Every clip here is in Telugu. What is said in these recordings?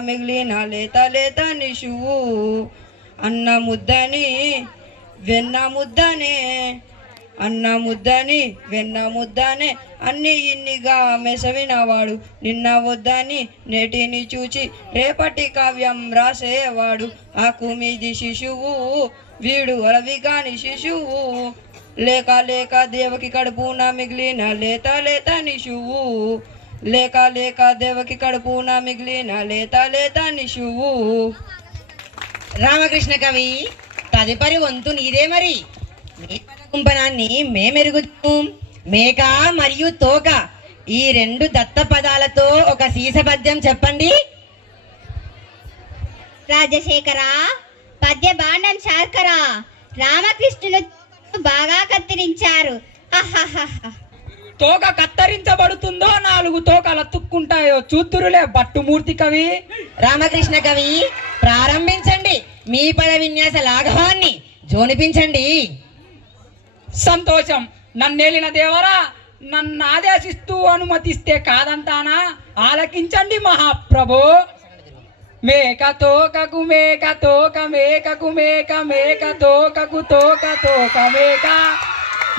మిగిలిన లేత లేత నిషువు అన్న ముద్దని వెన్న ముద్దనే అన్న ముద్దని వెన్న ముద్దనే అన్ని ఇన్నిగా మెసవినవాడు నిన్న వద్దని నేటిని చూచి రేపటి కావ్యం రాసేవాడు ఆకు మీది శిశువు వీడు అలవిగాని శిశువు లేక లేక దేవకి కడుపున మిగిలిన లేత లేత నిషువు లేక లేక దేవకి కడుపున మిగిలిన లేత లేత నిషువు. రామకృష్ణ కవి తదుపరి వంతు నీదే మరి. కుంపనాన్ని మేమెరుగుతాం. మేక మరియు తోక ఈ రెండు దత్త పదాలతో ఒక సీస పద్యం చెప్పండి. రాజశేఖర పద్య బాండం శార్కర రామకృష్ణులు బాగా కత్తిరించారు. తోక కత్తరించబడుతుందో నాలుగు తోకలు అతుక్కుంటాయో చూతురులే భట్టుమూర్తి కవి. రామకృష్ణ కవి ప్రారంభించండి. మీ పద విన్యాస లాఘవాన్ని జోనిపించండి. సంతోషం. నన్నేలిన దేవరా, నన్ను ఆదేశిస్తూ అనుమతిస్తే కాదంటానా? ఆలకించండి మహాప్రభు. మేక తోకకు మేక తోక మేకకు మేక మేక తోకకు తోక తోక మేక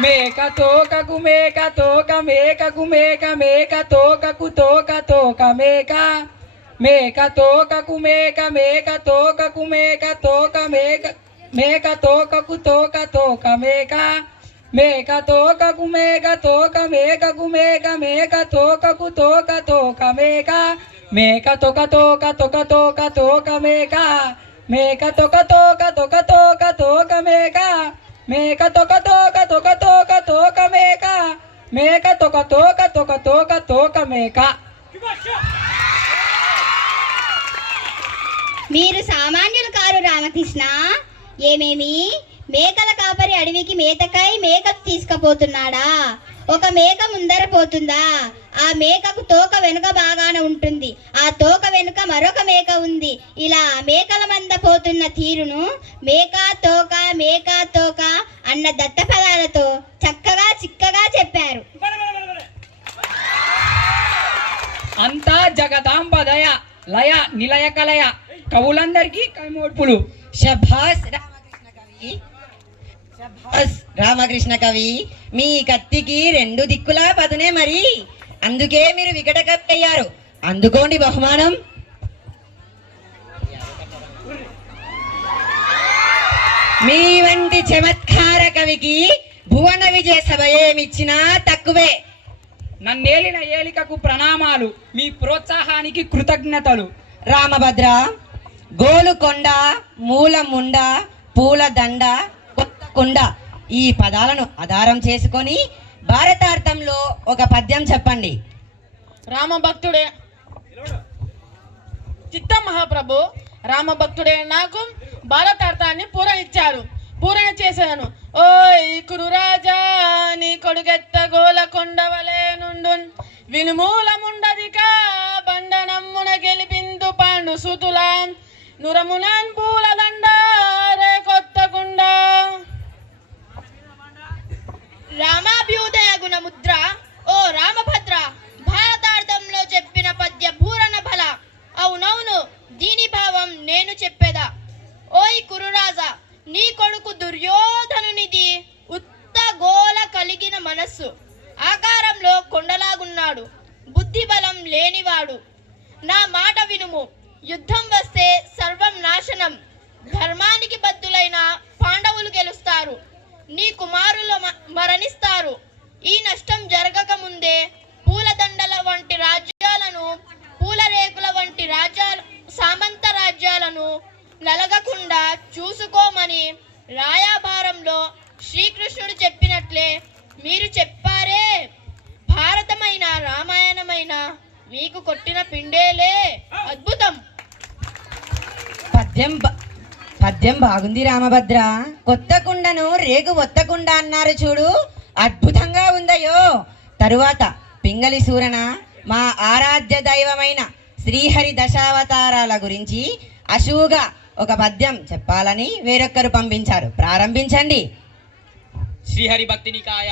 మేక తోకకు మేక తోక మేకకు మేక మేక తోకకు తోక తోక మేక మేక తోకకు మేక మేక తోకకు మేక తోక మేక మేక తోకకు తోక తోక మేక మేక తోకకు మేక తోక మేకకు మేక మేక తోకకు తోక తోక మేక మేక తోక తోక తోక తోక తోక మేక మేక తోక తోక తోక తోక తోక మేక మేక తోక తోక తోక తోక తోక మేక మేక తోక తోక తోక తోక తోక మేక. మీరు సామాన్యులు కారు రామకృష్ణ. ఏమేమి మేకల కాపరి అడవికి మేతకై మేక తీసుకుపోతున్నాడా? ఒక మేక ముందర పోతుందా? ఆ మేకకు తోక వెనుక బాగానే ఉంటుంది. ఆ తోక వెనుక మరొక మేక ఉంది. ఇలా మేకల మంద పోతున్న తీరును మేక తోక అన్న దత్త పదాలతో చక్కగా చిక్కగా చెప్పారు. అంతా జగదాంబ దయ లయ నిలయ కలయ కవులందరికీ కైమోడ్పులు. శభాస్ రామకృష్ణ కవి. శభాస్ రామకృష్ణ కవి. మీ కత్తికి రెండు దిక్కులా పదునే మరి. అందుకే మీరు వికట కవి అయ్యారు. అందుకోండి బహుమానం. మీ వంటి చమత్కార కవికి భువన విజయ సభ ఏమిచ్చినా తక్కువే. నన్నేలిన ఏలికకు ప్రణామాలు. మీ ప్రోత్సాహానికి కృతజ్ఞతలు. రామభద్ర గోలుకొండ మూలముండ పూలదండ కొత్తకుండ ఈ పదాలను ఆధారం చేసుకొని భారతార్థంలో ఒక పద్యం చెప్పండి. రామభక్తుడే చిత్త మహాప్రభు రామభక్తుడే నాకు భారతార్థాన్ని పూరణ చేశాను. ఓయ్ కురురాజా నీ కొడుగెత్త గోలకొండవలే నుండు వినుమూలముండదిక బండనమ్మున గెలిపిందు పాండు సుతులా నురమునాన్ పూలదండ రే కొత్తకుండ. రామాభ్యుదయ గుణముద్ర ఓ రామభద్ర భారతార్థంలో చెప్పిన పద్య పూరణ బల. అవునవును దీని భావం నేను చెప్పేదా. ఓయ్ కురురాజా నీ కొడుకు దుర్యోధనునిది ఉత్త గోల కలిగిన మనస్సు. ఆకారంలో కొండలాగున్నాడు. బుద్ధి బలం లేనివాడు. నా మాట వినుము. యుద్ధం వస్తే సర్వం నాశనం. ధర్మానికి బద్దులైన పాండవులు గెలుస్తారు. నీ కుమారులు మరణిస్తారు. ఈ నష్టం జరగక ముందే పూలదండల వంటి రాజ్యాలను పూలరేకుల వంటి సామంత రాజ్యాలను నలగకుండా చూసుకోమని రాయాభారంలో శ్రీకృష్ణుడు చెప్పినట్లే మీరు చెప్పారే. భారతమైన రామాయణమైన మీకు కొట్టిన పిండేలే. అద్భుతం. పద్యం బాగుంది రామభద్ర. కొత్త కుండను రేగు ఒత్తకుండ అన్నారు చూడు. అద్భుతంగా ఉందయో. తరువాత పింగళి సూరన మా ఆరాధ్య దైవమైన శ్రీహరి దశావతారాల గురించి అశువుగా ఒక పద్యం చెప్పాలని వేరొక్కరు పంపించారు. ప్రారంభించండి. శ్రీహరి భక్తినికాయ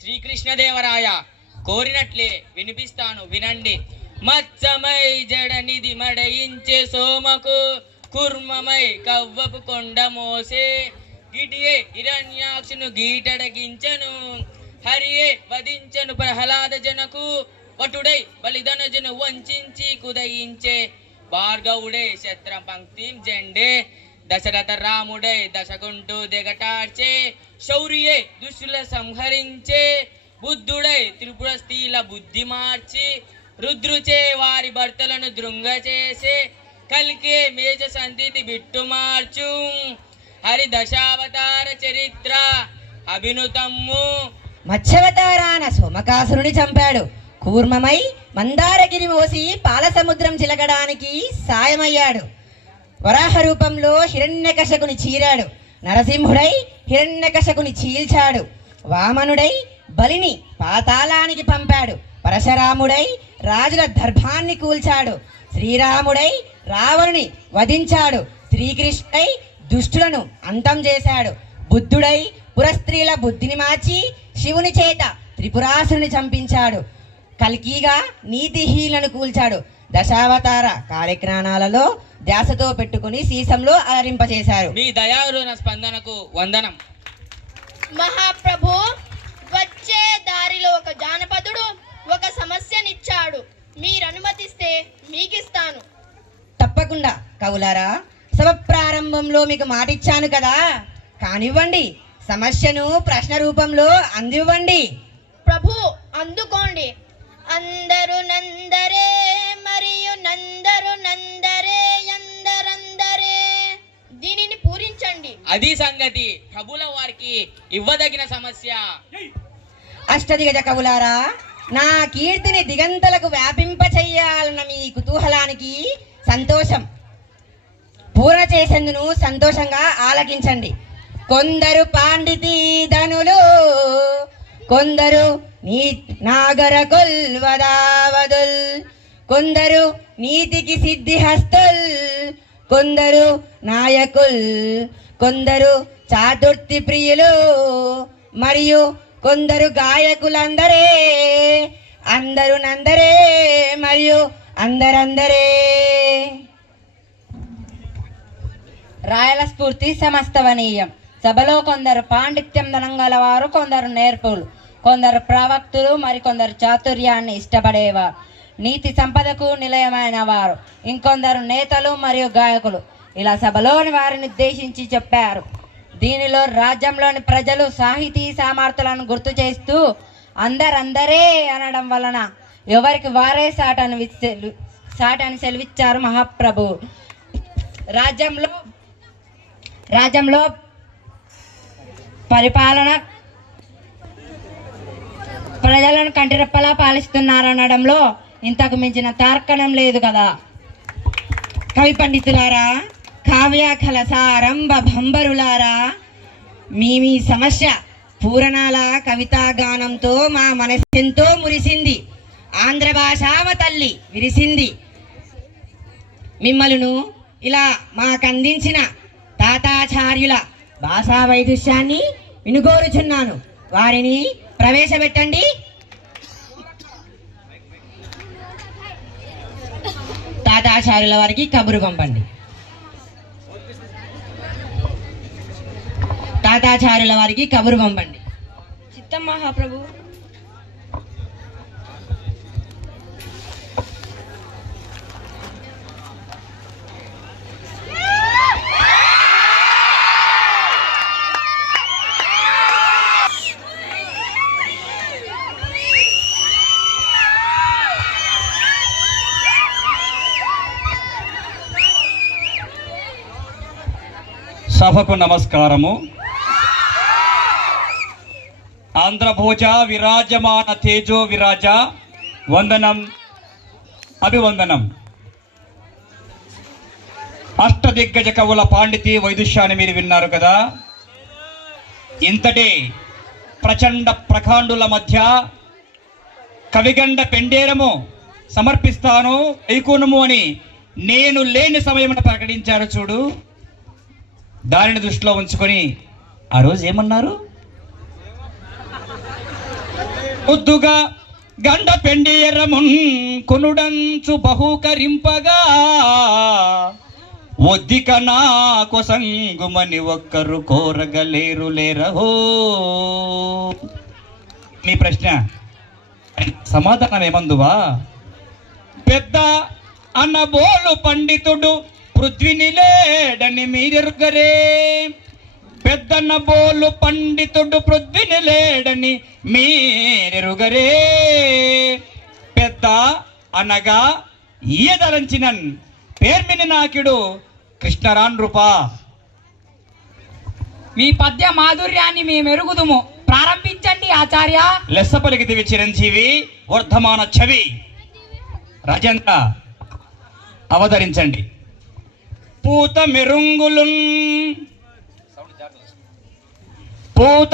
శ్రీకృష్ణదేవరాయ కోరినట్లే వినిపిస్తాను వినండి. మత్సమై జడనిధి మడయించే సోమకు కుర్మమై కవ్వపు కొండ మోసే గిటియే హిరణ్యాక్షును గీటడగించను హరియే వధించను ప్రహ్లాద జనకు వటుడై బలిధనజను వంచించి కుదయించే భార్గవుడే శత్ర పంక్తిం జెండే దశరథ రాముడై దశగుంటూ దిగటార్చే శౌర్యే దుష్టుల సంహరించే బుద్ధుడై త్రిపుర స్త్రీల బుద్ధి మార్చి రుద్రుచే వారి భర్తలను దృంగ చేసే కల్కే మేజ సంతితి బిట్టు మార్చు హరి దశావతార చరిత్ర అభినుతమ్ము. మత్స్యవతారాన సోమకాసురుని చంపాడు. కూర్మమై మందారగిరి మోసి పాల సముద్రం చిలకడానికి సాయమయ్యాడు. వరాహ రూపంలో హిరణ్యకశకుని చీరాడు. నరసింహుడై హిరణ్యకశకుని చీల్చాడు. వామనుడై బలిని పాతాళానికి పంపాడు. పరశురాముడై రాజుల దర్భాన్ని కూల్చాడు. శ్రీరాముడై రావణుని వధించాడు. శ్రీకృష్ణుడై దుష్టులను అంతం చేశాడు. బుద్ధుడై పురస్త్రీల బుద్ధిని మార్చి శివుని చేత త్రిపురాసుని చంపించాడు. కల్కిగా నీతిహీనులను కూల్చాడు. దశావతార కార్యక్రమాలలో ధ్యాసతో పెట్టుకుని సీసంలో అలరింపచేశారు. మీ దయారుణ స్పందనకు వందనం. మహాప్రభు, వచ్చే దారిలో ఒక జానపదుడు ఒక సమస్యనిచ్చాడు. మీరు అనుమతిస్తే మీకిస్తాను. తప్పకుండా కవులారా, సభ ప్రారంభంలో మీకు మాటిచ్చాను కదా, కానివ్వండి. సమస్యను ప్రశ్న రూపంలో అందివ్వండి. ప్రభు, అందుకోండి. అందరు నందరే మరియు నందరు నందరే ఎందరందరే. దీనిని పూరించండి. అది సంగతి. కబుల వారికి ఇవ్వదగిన సమస్య. అష్టదిగజ కవులారా, నా కీర్తిని దిగంతలకు వ్యాపింప చెయ్యాలన్న మీ కుతూహలానికి సంతోషం. పూర్ణ చేసేందును సంతోషంగా ఆలకించండి. కొందరు పాండితీ ధనులు, కొందరు నీ నాగర కొల్వదావదుల్, కొందరు నీతికి సిద్ధిహస్తుల్, కొందరు నాయకుల్, కొందరు చాతుర్తి ప్రియులు, మరియు కొందరు గాయకులందరే. అందరు నందరే మరియు అందరందరే. రాయల స్ఫూర్తి సమస్తవనీయం. సభలో కొందరు పాండిత్యం ధనంగలవారు, కొందరు నేర్పులు, కొందరు ప్రవక్తులు, మరికొందరు చాతుర్యాన్ని ఇష్టపడేవారు, నీతి సంపదకు నిలయమైన వారు, ఇంకొందరు నేతలు మరియు గాయకులు. ఇలా సభలోని వారిని ఉద్దేశించి చెప్పారు. దీనిలో రాజ్యంలోని ప్రజలు సాహితీ సామర్థ్యాలను గుర్తు చేస్తూ అందరందరే అనడం వలన ఎవరికి వారే సాటని సెలవిచ్చారు మహాప్రభు. రాజ్యంలో పరిపాలన ప్రజలను కంటిరెప్పలా పాలిస్తున్నారనడంలో ఇంతకు మించిన తార్కణం లేదు కదా. కవి పండితులారా, కావ్య కలసారంభ భంబరులారా, మీ సమస్య పూరణాల కవితా గానంతో మా మనసెంతో మురిసింది. ఆంధ్ర భాషావ తల్లి విరిసింది. మిమ్మలను ఇలా మాకందించిన తాతాచార్యుల భాషా వైదుష్యాన్ని వినుగోరుచున్నాను. వారిని ప్రవేశపెట్టండి. తాతాచార్యుల వారికి కబురు పంపండి. తాతాచార్యుల వారికి కబురు పంపండి. చిత్తం మహాప్రభు. సభకు నమస్కారము. ఆంధ్రభోజ విరాజమాన తేజో విరాజ వందనం అభివందనం. అష్టదిగ్గజ కవుల పాండితీ వైదుష్యాన్ని మీరు విన్నారు కదా. ఇంతటి ప్రచండ ప్రకాండుల మధ్య కవిగండ పెండేరము సమర్పిస్తాను వైకుణము అని నేను లేని సమయం ప్రకటించారు చూడు. దానిని దృష్టిలో ఉంచుకొని ఆ రోజు ఏమన్నారు? ముద్దుగా గండ పెండి ఎర్రమున్ కొనుడంచు బహుకరింపగా ఒద్దిక నా కొసంగుమని ఒక్కరు కోరగలేరు లేరహో. మీ ప్రశ్న సమాధానం ఏమందువా? పెద్ద అన్నబోలు పండితుడు పృథ్విని లేడని మీరెరుగరే. పెద్దన్న బోలు పండితుడు పృథ్విని లేడని మీరెరుగరే. పెద్ద అనగా ఈయదలంచినన్ పేర్మిని నాకిడు కృష్ణరాన్ రూపా. మీ పద్య మాధుర్యాన్ని మేము ఎరుగుదుము. ప్రారంభించండి ఆచార్య. లెస్స పలికితివి చిరంజీవి, వర్ధమాన ఛవి. రాజేంద్ర అవతరించండి. పూత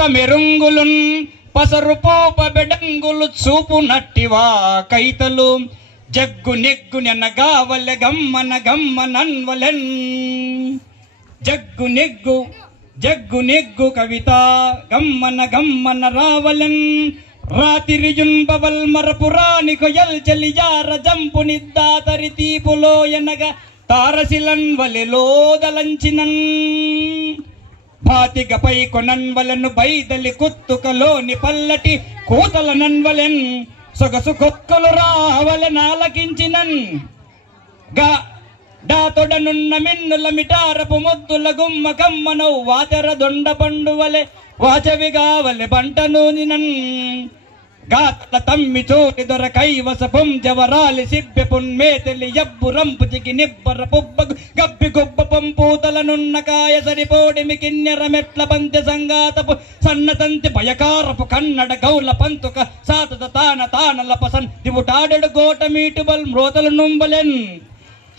మెరుంగులున్ పసరు పూప బెడంగులు చూపు నట్టివా కైతలు జగ్గు నెగ్గు నెనగావలె గమ్మన గమ్మనన్వలెన్. జగ్గు నెగ్గు కవిత గమ్మన గమ్మన రావలెన్. రాతిరియుంబవల్ మరపురాని కొయల్ చెలియార జంపు నిద్దాతరి తీపులో ఎనగ తారసిలన్ వలెలోదలంచినన్. భాతిగపై కొనన్వలను బైదలి కుత్తుకలోని పల్లటి కూతల నన్వలెన్. సొగసు కొక్కులు రావలె నాలకించినన్. డాతొడనున్న మిన్నుల మిటారపు ముద్దుల గుమ్మ కమ్మనౌ వాతెర దొండ పండువలె వాచవిగావలె బంటనూనినన్. గాతల తమ్మి చోటి దొర కైవస పుంజవరాలి సిబ్బె పున్మేతలి యబ్బు రంపుచికి నిబ్బర పుబ్బగు గబ్బి గుబ్బ పంపూతలనున్న కాయ సరిపోడిమి కిన్నెర మెట్ల పంతె సంగాతపు సన్నతంతి భయకారపు కన్నడ గౌల పంతుక సాతత తానల పసన్ దివుటాడెడు గోట మీటుబల్ మ్రోతలు నుంబలెన్.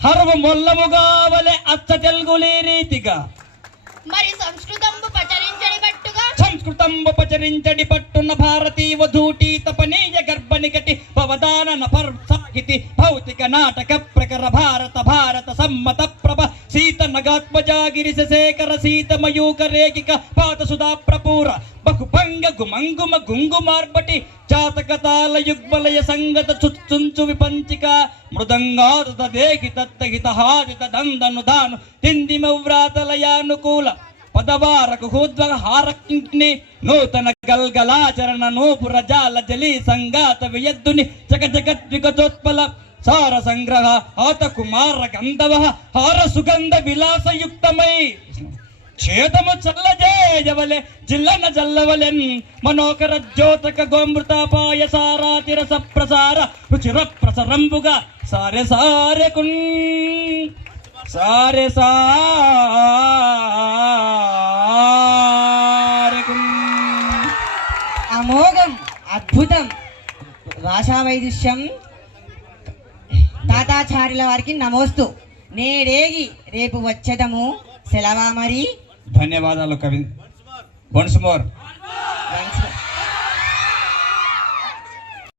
హర్వ మొల్లముగావలె అచ్చ తెలుగులే రీతిగా మరి సంస్కృతంబు పచరించడి పట్టున భారతీయ వధూటి తపనీయ గర్భనికటి పవదానన పర్సాహితి భౌతిక నాటక ప్రకర భారత సమ్మత ప్రభ సీత నగాత్మజాగిరి శేఖర సీత మయూక రేగిక పాత సుధా ప్రపూర బహుభంగ గుమంగుమ గుంగుమార్బటి జాతకతాల యుగ్మలయ సంగత చుంచు విపంచిక మృదంగాదుత దేహి తత్తహిత హాదిత దందను దాను తిందిమవ్రాతలయానుకూల పదవారకు హూద్వగ హారకింని నూతన గల్గలాచరణ నూపుర జాల జలీ సంగాత వియద్దుని జగజగద్విగజోత్పల సార సంగ్రహ ఆత కుమార గంధవ హార సుగంధ విలాసయుక్తమై ఛేదము చల్లజేయవలె జిల్లన జల్లవలెన్. మనోకర జ్యోతక గోమృతాపాయ సారాతిరస ప్రసార రుచిర ప్రసరంబుగా సారె సారెకున్ సారె సారెకున్. అమోఘం, అద్భుతం. భాషా వైదుష్యం. తాతాచార్యుల వారికి నమోస్తు. నేడేగి రేపు వచ్చేదము. సెలవా మరి. ధన్యవాదాలు కవి. Once more.